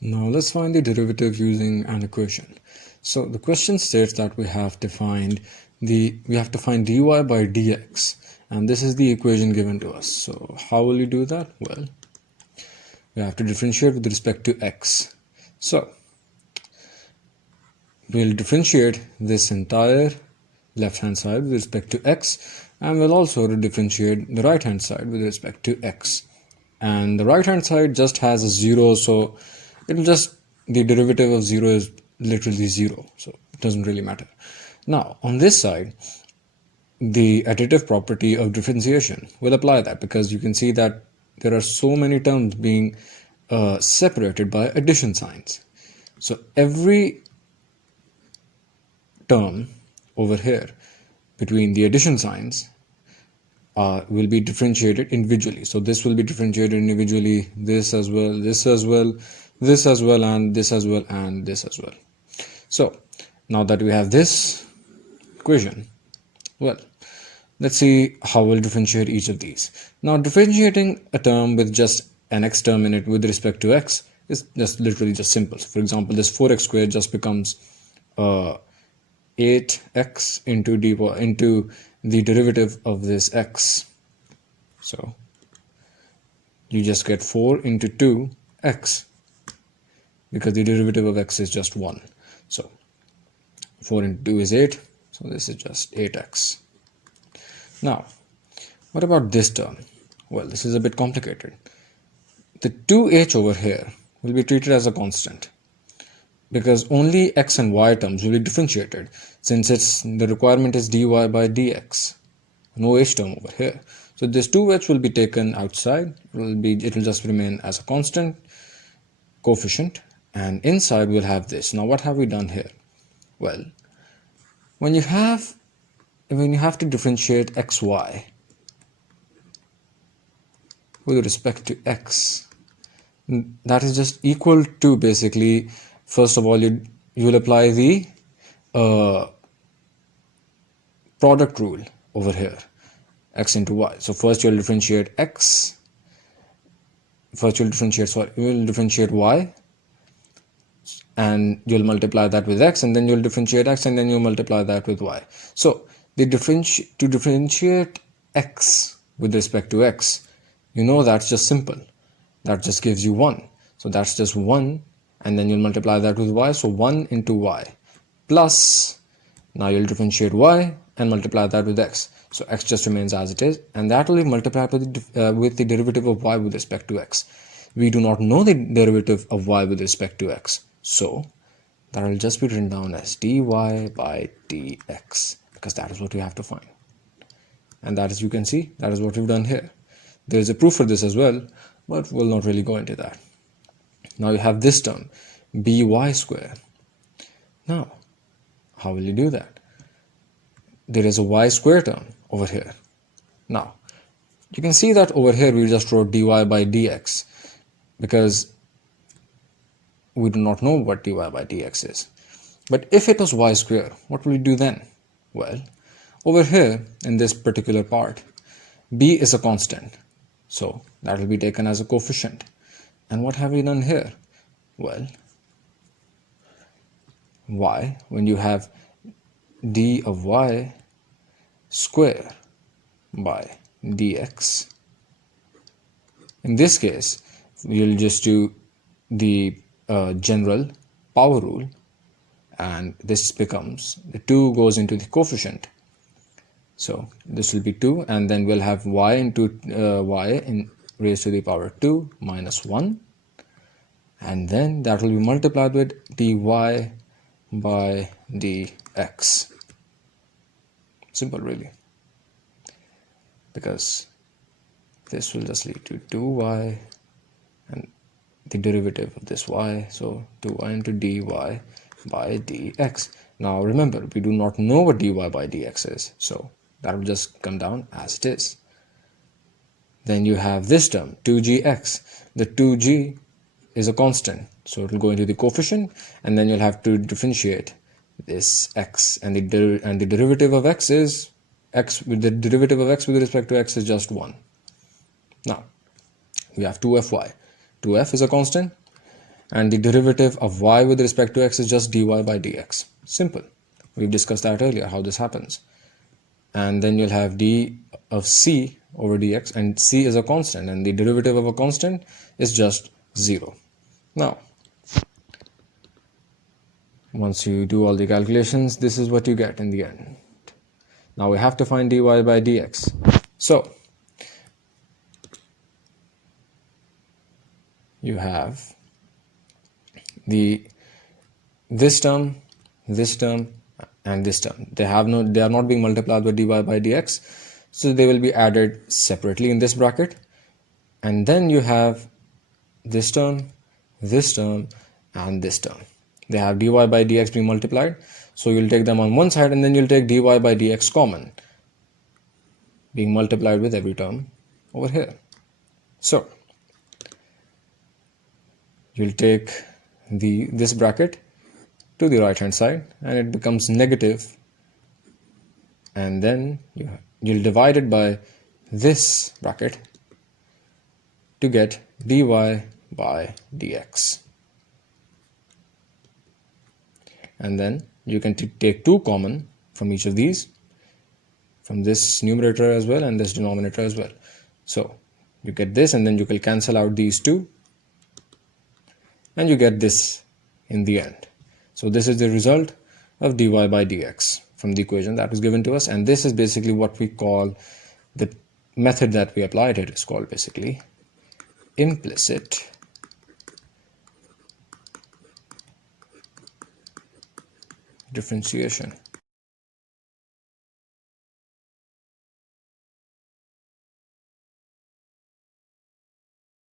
Now let's find the derivative using an equation. So the question states that we have to find dy by dx, and this is the equation given to us. So how will you do that? Well, we have to differentiate with respect to x. So we'll differentiate this entire left hand side with respect to x, and we'll also differentiate the right hand side with respect to x. And the right hand side just has a 0, so it'll just, the derivative of 0 is literally 0, so it doesn't really matter. Now on this side, the additive property of differentiation will apply that, because you can see that there are so many terms being separated by addition signs. So every term over here between the addition signs will be differentiated individually. So this will be differentiated individually, this as well, this as well, this as well, and this as well, and this as well. So now that we have this equation, well, let's see how we'll differentiate each of these. Now differentiating a term with just an x term in it with respect to x is just literally just simple. So for example, this 4x squared just becomes 8x into the derivative of this x. So you just get 4 into 2x, because the derivative of x is just 1. So 4 into 2 is 8, so this is just 8x. Now what about this term? Well, this is a bit complicated. The 2h over here will be treated as a constant, because only x and y terms will be differentiated, since the requirement is dy by dx, no h term over here. So this 2h will be taken outside, it will just remain as a constant coefficient, and inside we'll have this. Now what have we done here? Well, when you have to differentiate xy with respect to x, that is just equal to, basically, first of all, you will apply the product rule over here, x into y. So first you'll differentiate you'll differentiate y, and you'll multiply that with x, and then you'll differentiate x, and then you'll multiply that with y. So to differentiate x with respect to x, that's just simple. That just gives you 1. So that's just 1, and then you'll multiply that with y, so 1 into y, plus, now you'll differentiate y and multiply that with x. So x just remains as it is, and that will be multiplied with the derivative of y with respect to x. We do not know the derivative of y with respect to x, so that will just be written down as dy by dx, because that is what we have to find. And that, as you can see, that is what we've done here. There is a proof for this as well, but we'll not really go into that. Now you have this term, by square. Now, how will you do that? There is a y square term over here. Now, you can see that over here we just wrote dy by dx, because we do not know what dy by dx is. But if it was y square, what will we do then? Well, over here in this particular part, b is a constant, so that will be taken as a coefficient. And what have we done here? Well, y, when you have d of y square by dx, in this case we'll just do the general power rule, and this becomes, the 2 goes into the coefficient, so this will be 2, and then we'll have y into y in raised to the power 2 minus 1, and then that will be multiplied with dy by dx. Simple, really, because this will just lead to 2y and the derivative of this y, so 2y into dy by dx. Now remember, we do not know what dy by dx is, so that will just come down as it is. Then you have this term, 2gx. The 2g is a constant, so it will go into the coefficient, and then you'll have to differentiate this x, and the derivative of x is x, with the derivative of x with respect to x is just 1. Now we have 2fy. 2f is a constant, and the derivative of y with respect to x is just dy by dx. Simple. We've discussed that earlier, how this happens. And then you'll have d of c over dx, and c is a constant, and the derivative of a constant is just 0. Now, once you do all the calculations, this is what you get in the end. Now we have to find dy by dx. So you have this term, and this term. They are not being multiplied by dy by dx, so they will be added separately in this bracket. And then you have this term, and this term. They have dy by dx being multiplied, so you'll take them on one side, and then you'll take dy by dx common, being multiplied with every term over here. So you'll take this bracket to the right hand side, and it becomes negative, and then you'll divide it by this bracket to get dy by dx. And then you can take 2 common from each of these, from this numerator as well and this denominator as well. So you get this, and then you can cancel out these 2, and you get this in the end. So this is the result of dy by dx from the equation that was given to us, and this is basically what we call the method that we applied here is called basically implicit differentiation.